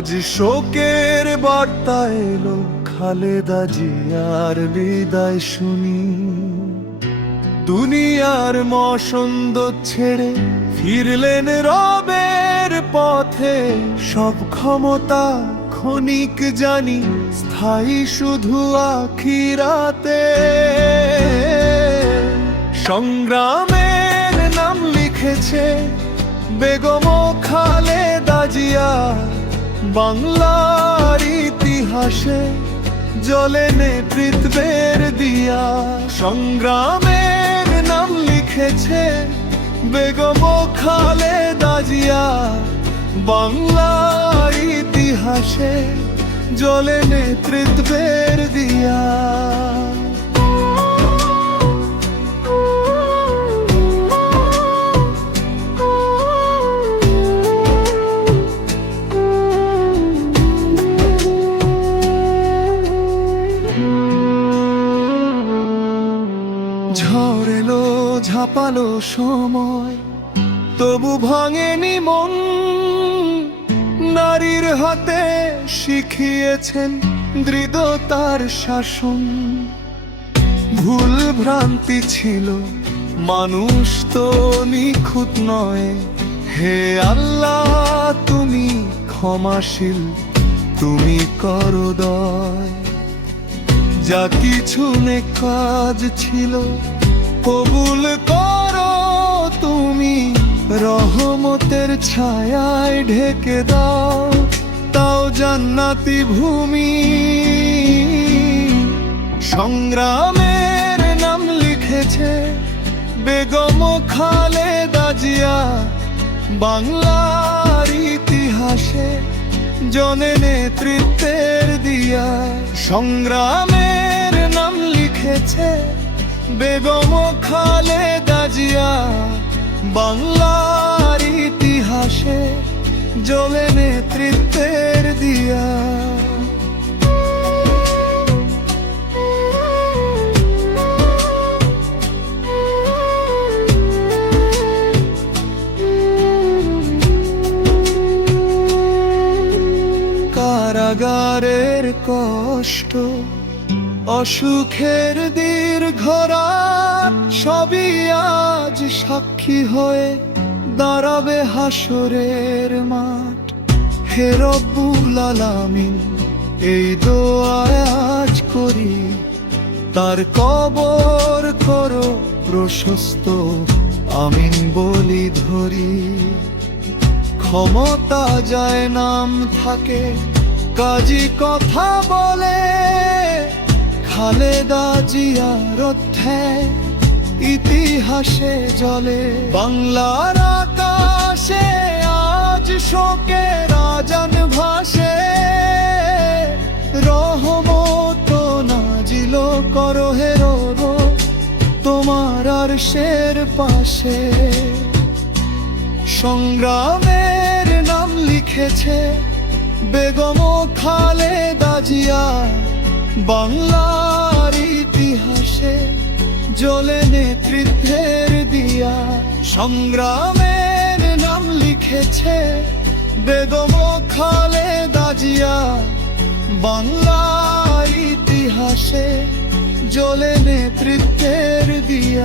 আজ শোকের বার্তা এলো, খালেদা জিয়ার বিদায় শুনি। দুনিয়ার মসন্দ ছেড়ে ফিরলেন রবের পথে। সব ক্ষমতা ক্ষণিক জানি, স্থায়ী শুধু আখিরাতে। সংগ্রামের নাম লিখেছে বেগম খালেদা জিয়া, বাংলার ইতিহাসে জ্বলে নেতৃত্বের দিয়া। সংগ্রামের নাম লিখেছে বেগম খালেদা জিয়া, বাংলার ইতিহাসে জ্বলে নেতৃত্বের দিয়া। ঝড় এলো ঝাঁপালো সময়, তবু ভাঙেনি মন। নারীর হাতে শিখিয়েছেন দৃঢ়তার শাসন। ভুল ভ্রান্তি ছিল, মানুষ তো নিখুঁত নয়। হে আল্লাহ তুমি ক্ষমাশীল, তুমি করো দয়। যা কিছু নেকাজ ছিল কবুল করো তুমি, রহমতের ছায়ায় ঢেকে দাও, তাও জান্নাতি ভূমি। সংগ্রামের নাম লিখেছে বেগম খালেদা জিয়া, বাংলার ইতিহাসে জনে নেতৃত্বের দিয়া। সংগ্রামের নাম লিখেছে বেগম খালেদা জিয়া, বাংলার ইতিহাসে জ্বলে নেতৃত্বের দিয়া। কারাগারের কষ্ট, অসুখের দীর্ঘ রাত, সবই আজ সাক্ষী হয়ে দাঁড়াবে হাসরের মাঠ। হে রব্বুল আলামিন, এই দোয়া আজ করি, তার কবর করো প্রশস্ত, আমিন বলি ধরি। ক্ষমতা যায় নাম থাকে, কাজী কথা বলে, খালেদা জিয়ার অধ্যায় ইতিহাসে জ্বলে। বাংলার আকাশে আজ শোকের আজান ভাসে, রহমত নাজিল করো হে রব তোমার আরশের পাশে। সংগ্রামের নাম লিখেছে বেগম খালেদা জিয়া, বাংলার ইতিহাসে জ্বলে নেতৃত্বের দিয়া। সংগ্রামের নাম লিখেছে বেগম খালেদা জিয়া, বাংলার ইতিহাসে জ্বলে নেতৃত্বের দিয়া।